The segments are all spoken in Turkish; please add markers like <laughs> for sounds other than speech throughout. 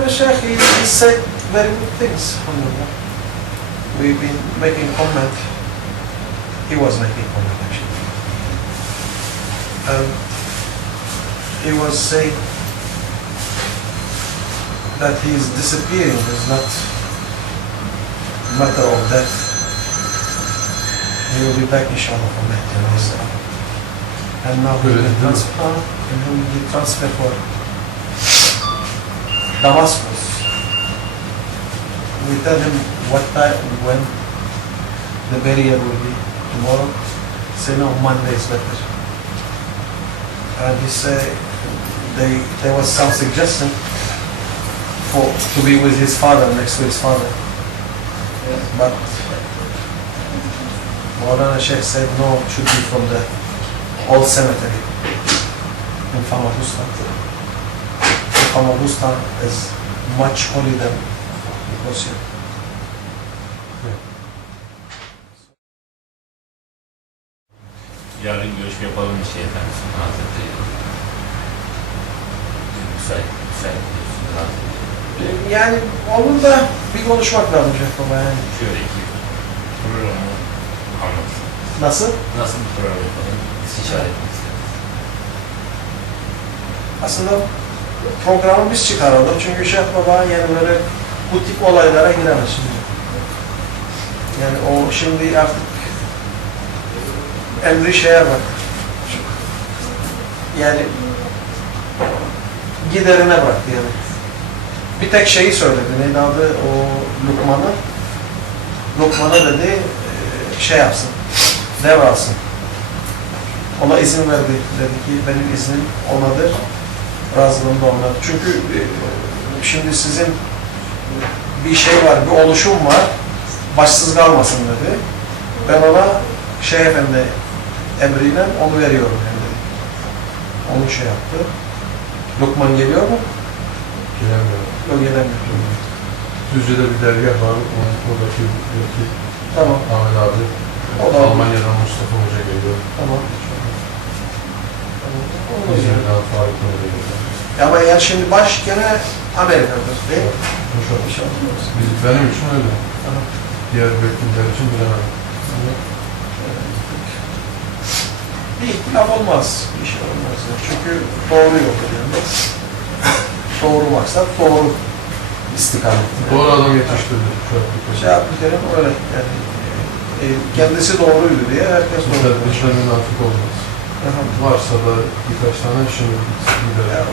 Maulana Sheikh, he, he said very good things. alhamdulillah. We've been making comment. He was making comment actually. Um, he was saying that his disappearing is not matter of death. He will be back inshallah alayhi salam. And now he Good, will and he will be transferred for Damascus. We tell him what time, and when the burial will be tomorrow. Say no, Monday is better. And he say they there was some suggestion for to be with his father next to his father. But Maulana Sheikh said no, it should be from the old cemetery in Famagustan. Famagustan is much holy than Nicosia. Yarın görüşme yapalım bir şey efendim. Hazretleri. Müsait, müsait diyorsunuz Hazretleri. Yani onun da bir konuşmak lazım Şef Baba yani. Şöyle iki programı anlatın. Nasıl? Nasıl bir program yapalım? İstişare etmek istedim. Aslında programı biz çıkaralım çünkü Şef Baba yani böyle bu tip olaylara giremez şimdi. Yani o şimdi artık emri şeye bak. Yani giderine bıraktı yani. Bir tek şeyi söyledi. Neydi adı o Lukman'ı? Lukman'a dedi e, şey yapsın. Devralsın. Ona izin verdi. Dedi ki benim iznim onadır. Razılığım da onadır. Çünkü e, şimdi sizin bir şey var, bir oluşum var. Başsız kalmasın dedi. Ben ona şey efendi emriyle onu veriyorum yani dedi. Onu şey yaptı. Lukman geliyor mu? Giremiyorum. Yok gelemiyor. Düzce'de bir dergah var. Oradaki oradaki Tamam. Ahmet abi. O da Almanya'dan Mustafa Hoca geliyor. Tamam. Tamam. Faruk Hoca geliyor. Ama yani şimdi baş gene Amerika'dır değil mi? Hoş olmuş. İnşallah. Biz, benim için öyle. Tamam. Diğer beklimler için bilemem. Bir ihtilaf olmaz. Bir şey olmaz. yani. Çünkü doğru yol yani. Doğru maksat doğru istikamet. Doğru adam yetiştirdi. Şey Abdülkerim öyle yani e, kendisi doğruydu diye herkes doğru. bizler münafık olmaz. Varsa da birkaç tane şimdi. Ya,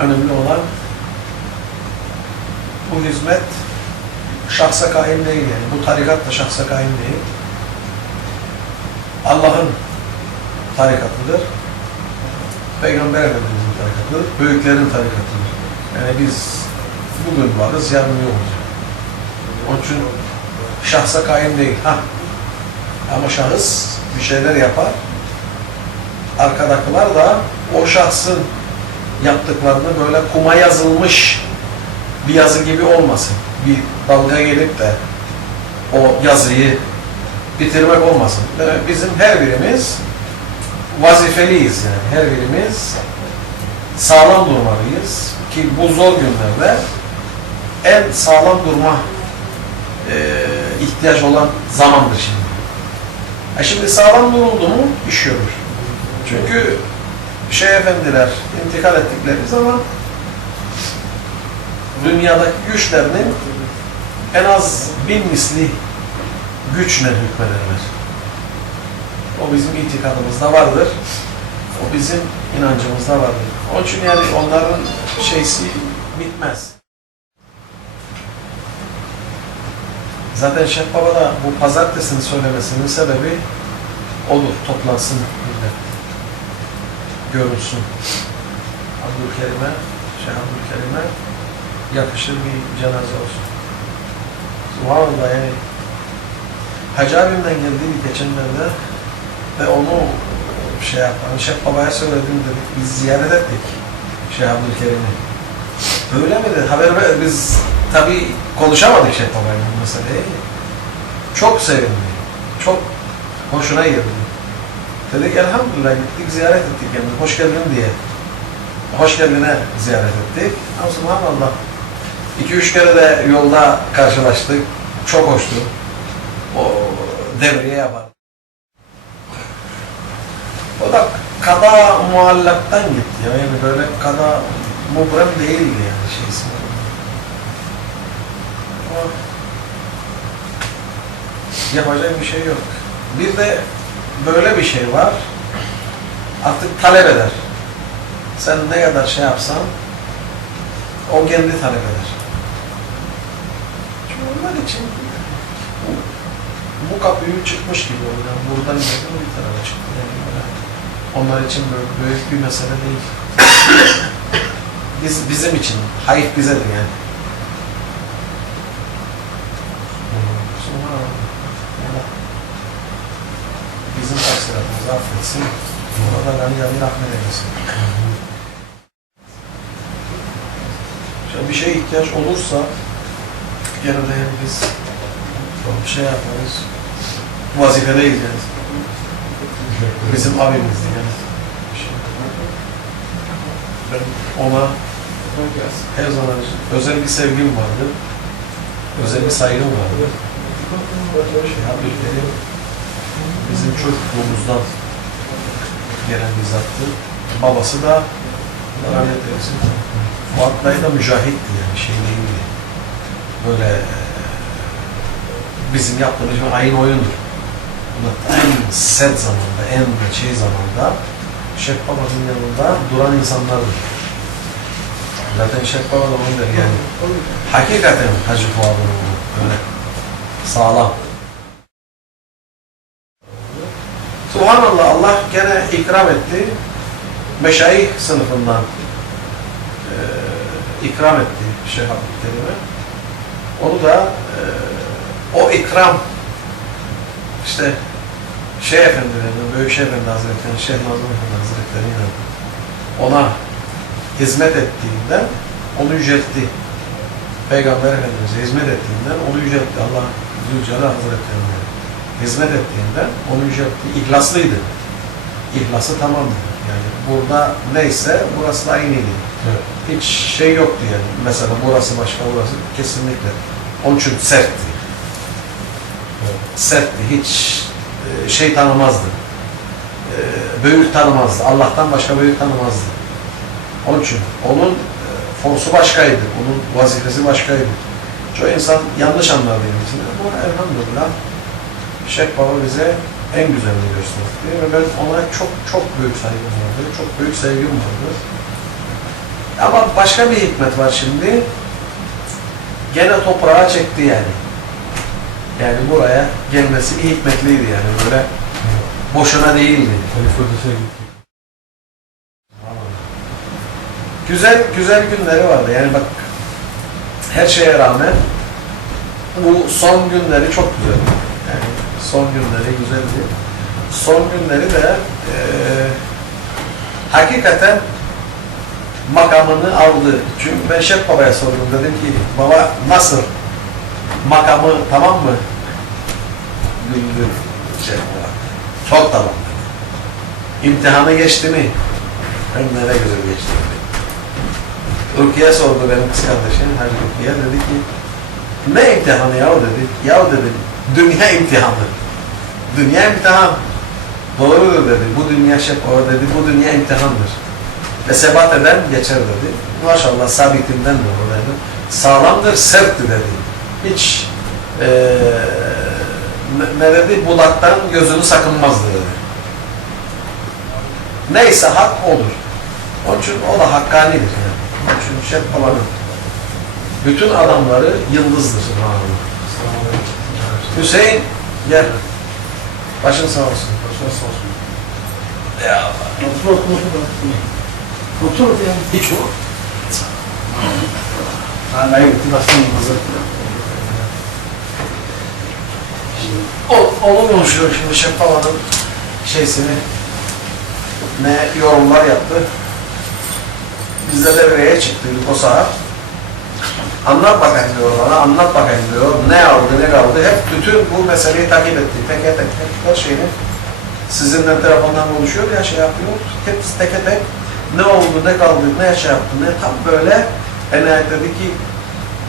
Önemli olan bu hizmet şahsa kaim değil yani. Bu tarikat da şahsa kaim değil. Allah'ın tarikatıdır. Peygamber Efendimiz'in tarikatıdır. Büyüklerin tarikatıdır. Yani biz bugün varız, yarın yokuz. Onun için şahsa kaim değil. Ha. Ama şahıs bir şeyler yapar. Arkadakiler da o şahsın yaptıklarını böyle kuma yazılmış bir yazı gibi olmasın. Bir dalga gelip de o yazıyı bitirmek olmasın. Demek bizim her birimiz vazifeliyiz yani. Her birimiz sağlam durmalıyız ki bu zor günlerde en sağlam durma e, ihtiyaç olan zamandır şimdi. Ha şimdi sağlam duruldu mu iş yürür. Çünkü şey efendiler intikal ettikleri zaman dünyadaki güçlerinin en az bin misli güçle hükmederler. O bizim itikadımızda vardır. O bizim inancımızda vardır. Onun için yani onların şeysi bitmez. Zaten Şeyh Baba da bu pazartesini söylemesinin sebebi odur. Toplansın millet. Görülsün. Abdülkerim'e, Şeyh Abdülkerim'e yakışır bir cenaze olsun. Subhanallah yani Hacı abimden geldi geçenlerde ve onu şey yapan, Şeyh Baba'ya söyledim dedik, biz ziyaret ettik Şeyh Abdülkerim'i. Öyle mi dedi? Haber ver, biz tabii konuşamadık Şeyh Baba'yla bu meseleyi. Çok sevindi, çok Hoşuna girdi. Dedik elhamdülillah gittik ziyaret ettik kendini. Hoş geldin diye. Hoş geldine ziyaret ettik. Ama subhanallah. İki üç kere de yolda karşılaştık. Çok hoştu. O devriye yapar. O da kada muallaktan gitti. ya. Yani böyle kada mubrem değildi yani şeysi. Ama yapacak bir şey yok. Bir de böyle bir şey var. Artık talep eder. Sen ne kadar şey yapsan o kendi talep eder. Çünkü onlar için bu, kapıyı çıkmış gibi oldu. Yani buradan girdim bir tarafa çıktı. Yani böyle onlar için böyle büyük bir mesele değil. Biz, bizim için, hayır bizedir yani. Sonra Allah bizim taksiratımızı affetsin. Gani gani rahmet eylesin. Şöyle bir şeye ihtiyaç olursa de hem biz bir şey yaparız. Vazifedeyiz yani. Bizim yani. Bir şey. Ben ona her zaman özel bir sevgim vardı. Özel bir saygım vardı. Şey Abdülkerim bizim çocukluğumuzdan gelen bir zattı. Babası da rahmet eylesin. Fuat Bey de mücahitti yani şey değildi. Böyle e, bizim yaptığımız bir ayın oyundur. Buna en sert zamanda, en şey zamanda Şef Baba'nın yanında duran insanlardır. Zaten Şef Baba da onu der yani. Hakikaten Hacı Fuad'ın oğlu. Öyle sağlam. Subhanallah Allah gene ikram etti. Meşayih sınıfından e, ikram etti Şeyh Abdülkerim'e. Onu da e, o ikram işte Şeyh Efendilerinin, Büyük Şeyh Efendi Hazretleri'nin, Şeyh Nazım Efendi Hazretleri'nin ona hizmet ettiğinden onu yüceltti. Peygamber Efendimiz'e hizmet ettiğinden onu yüceltti. Allah Zülcelal Hazretleri'ne hizmet ettiğinden onu yüceltti. İhlaslıydı. İhlası tamamdı. Yani burada neyse burası da aynıydı. Evet. Hiç şey yoktu yani. Mesela burası başka burası kesinlikle. Onun için sertti. Evet. Sertti. Hiç e, şey tanımazdı. E, Büyük tanımazdı. Allah'tan başka büyük tanımazdı. Onun için onun e, forsu başkaydı. Onun vazifesi başkaydı. Çoğu insan yanlış benim için. Ama elhamdülillah Şeyh Baba bize en güzelini gösterdi. Ve ben ona çok çok büyük saygım vardı. Çok büyük sevgim vardı. Ama başka bir hikmet var şimdi. Gene toprağa çekti yani. Yani buraya gelmesi bir hikmetliydi yani böyle boşuna değildi. Güzel güzel günleri vardı. Yani bak her şeye rağmen bu son günleri çok güzeldi. Son günleri güzeldi. Son günleri de eee hakikaten makamını aldı. Çünkü ben Şef Baba'ya sordum. Dedim ki baba nasıl? Makamı tamam mı? Güldü Şef Baba. Çok tamam. dedi. İmtihanı geçti mi? Ben ne güzel geçti. dedi. Rukiye sordu benim kız kardeşim Hacı Rukiye dedi ki ne imtihanı ya dedi. Ya dedim dünya imtihanı. Dünya imtihan. Doğrudur dedi. Bu dünya şef o dedi. Bu dünya imtihandır. Ve sebat eden geçer dedi. Maşallah sabitinden doğru dedi. Sağlamdır, sertti dedi. Hiç eee ne, dedi? Budaktan gözünü sakınmazdı dedi. Neyse hak olur. Onun için o da hakkanidir yani. Onun için Şef Baba'nın bütün adamları yıldızdır. Hüseyin gel. Başın sağ olsun. Başına sağ olsun. Ya Otur otur otur. Otur ya. hiç o. Ha ne gitti başına hazır. O, onu konuşuyor şimdi Şef Baba'nın şeysini ne yorumlar yaptı. Biz de devreye çıktık o saat. Anlat bakayım diyor bana, anlat bakayım diyor. Ne aldı, ne kaldı. Hep bütün bu meseleyi takip etti. Teke tek, tek her şeyini sizinle telefondan konuşuyor ya şey yapıyor. Hep teke tek ne oldu, ne kaldı, ne şey yaptı, ne tam böyle en nihayet dedi ki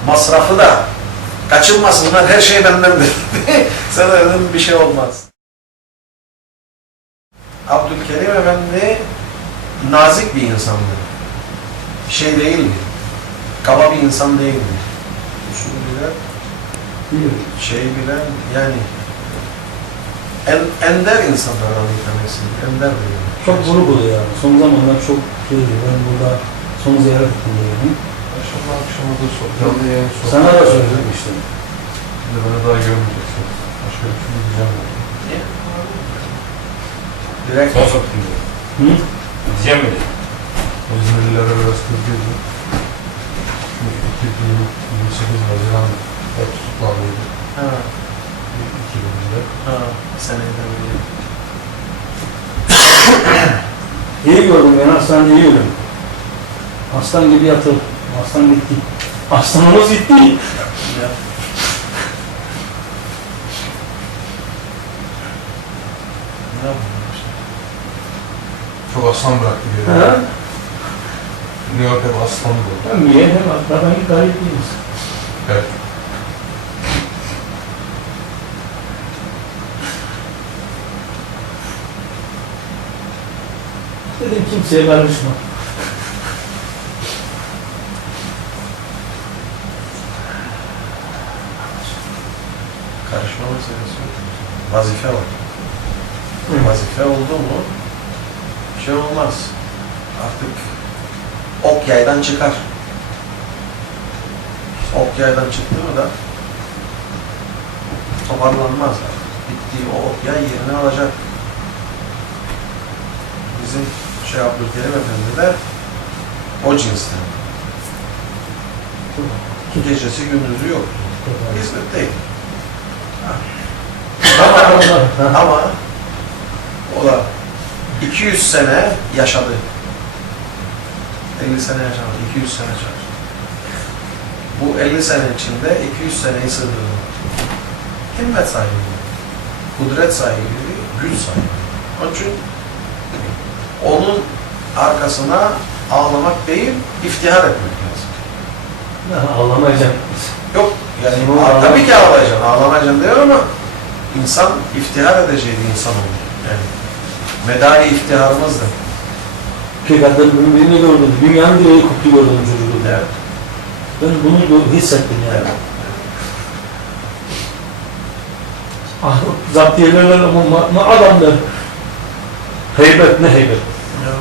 masrafı da kaçınmasınlar her şey bendendir. <laughs> Sana dedim bir şey olmaz. Abdülkerim Efendi nazik bir insandı. Şey değildi. Kaba bir insan değildi. Usul Biliyorum. şey bilen yani en, ender insanlardan bir tanesi. Ender bir yani. Çok buruk oluyor yani. Son zamanlar çok şey oluyor. Ben burada son ziyaret ettim diyorum. Akşam akşama da so canlı yayın sohbet Sana da söyledim işte. Bir de beni daha görmeyeceksiniz. Başka bir şey diyeceğim. Direkt Son soktum diyor. Hı? Diyeceğim mi dedi? İzmirlilere biraz. Çünkü 2028 Haziran hep tutuklanıydı. ha, 2000'de. ha, seneden beri. <coughs> İyi gördüm ben hastanede iyi gördüm. Aslan gibi yatır. Aslan gitti. Aslanımız gitti. Ya. Ne yapayım işte? Çok aslan bıraktı geri. New York hep aslan oldu. Hem yeğen hem garip değiliz. Evet. Dedim kimseye karışma. Karışma meselesi yok. Vazife var. Vazife oldu mu şey olmaz. Artık ok yaydan çıkar. Ok yaydan çıktı mı da toparlanmaz. Bittiği o ok yay yerini alacak. Bizim şey Abdülkerim Efendi de o cinsten. Gecesi gündüzü yok. Hizmetteydi. Ama ama o da 200 sene yaşadı. 50 sene yaşamadı, 200 sene yaşadı. Bu 50 sene içinde 200 seneyi sığdırdı. Himmet sahibi, kudret sahibi, güç sahibi. Onun için onun arkasına ağlamak değil, iftihar etmek lazım. Ya, ağlamayacağım. Yok yani Şimdi a- ağlam- tabii ki ağlayacaksın, ağlamayacaksın diyor ama insan iftihar edeceği bir insan olur. Yani medali iftiharımızdır. Hakikaten birbirini gördüm. Dünyanın direği koptu gördüm çocuğu. Evet. Ben bunu hissettim yani. Evet. Ah, ma- adamlar. Heybet ne heybet. Ya,